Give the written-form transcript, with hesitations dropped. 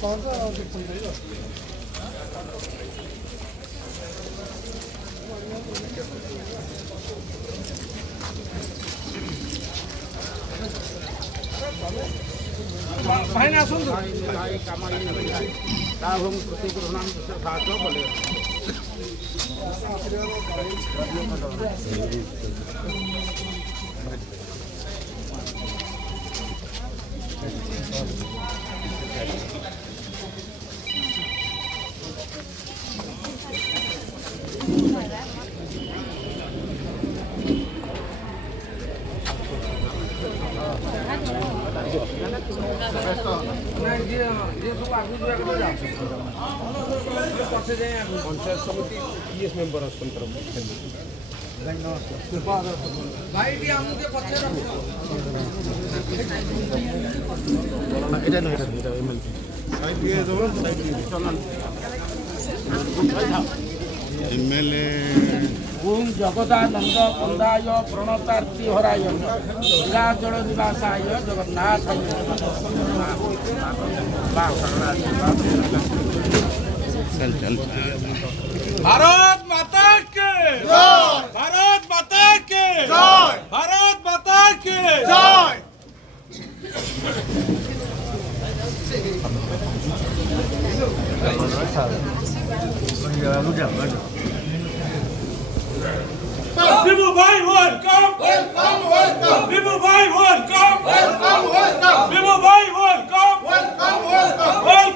कौन सा भाई ना सुन पंचायत समिति पीएस मेंबर एमएलए ओम जगदानंद कंदाय प्रणतार्थी हराय जल निवासाय जगन्नाथ भारत माता के भारत माता के भारत माता के Bibu bhai welcome welcome welcome Bibu bhai welcome welcome welcome Bibu bhai welcome welcome welcome